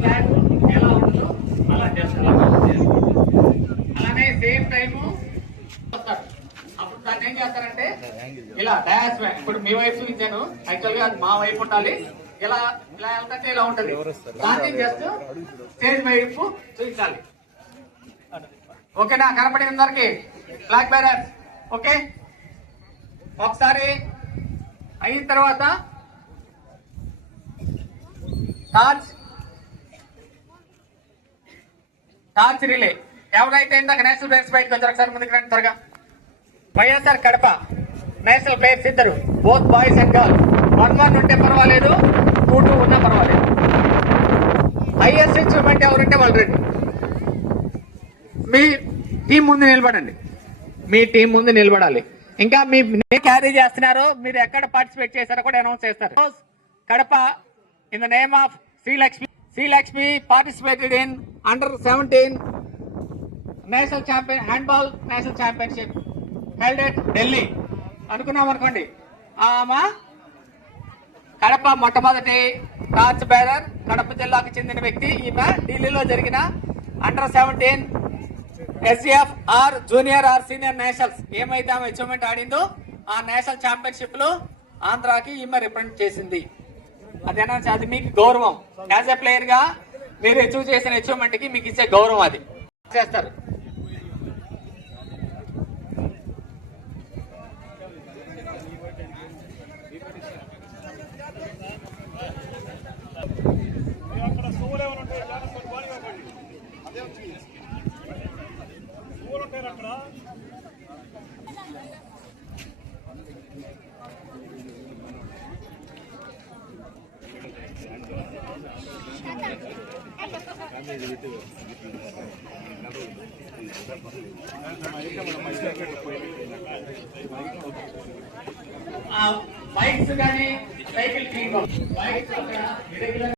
Flat ఎలా ఉంటుందో అలా చేస్తారు. అలానే సేమ్ టైము వస్తారు. అప్పుడు దాన్ని ఏం చేస్తారంటే ఇలా డయాస్ ఇప్పుడు మీ వైపు చూపించాను, యాక్చువల్ గా అది మా వైపు ఉండాలి. ఇలా ఇలా వెళ్తే ఇలా ఉంటుంది. దాన్ని జస్ట్ స్టేజ్ వైపు చూపించాలి. ఓకేనా? కనపడింది అందరికి ఫ్లాగ్ బేరర్. ఓకే, ఒకసారి అయిన తర్వాత టార్చ్ రిలే. ఎవరైతే ఇందాక నేషనల్ ప్లేయర్స్ బయటకు వచ్చారు ఒకసారి ముందుకు రండి త్వరగా. వైఎస్ఆర్ కడప నేషనల్ ప్లేయర్స్ ఇద్దరు, బోత్ బాయ్స్ అండ్ గర్ల్స్. 1-1 ఉంటే పర్వాలేదు, 2-2 ఉన్నా పర్వాలేదు. హైయెస్ట్ అచీవ్మెంట్ ఎవరంటే వాళ్ళు రండి. మీ టీం ముందు నిలబడండి. మీ టీం ముందు నిలబడాలి. ఇంకా మీ క్యారీ చేస్తున్నారు, మీరు ఎక్కడ పార్టిసిపేట్ చేశారో కూడా అనౌన్స్ చేస్తారు. Kadapa in the name of Srilakshmi participated in అండర్-17 national champion handball national championship held at Delhi అనుకున్నాం అనుకోండి. ఆమె కడప మొట్టమొదటి టార్చ్ బేరర్, కడప జిల్లాకు చెందిన వ్యక్తి. ఈమె ఢిల్లీలో జరిగిన అండర్-17 SF or junior or senior nationals ఏమైతే ఆమె అచీవ్మెంట్ ఆడిందో ఆ నేషనల్ ఛాంపియన్షిప్ లో ఆంధ్రాకి ఈమె రిప్రజెంట్ చేసింది. అదేనా? అది మీకు గౌరవం. యాజ్ ఎ ప్లేయర్ గా మీరు అచీవ్ చేసిన అచీవ్మెంట్ కి మీకు ఇచ్చే గౌరవం అది చేస్తారు. బైక్స్ కానీ సైకిల్ బైక్స్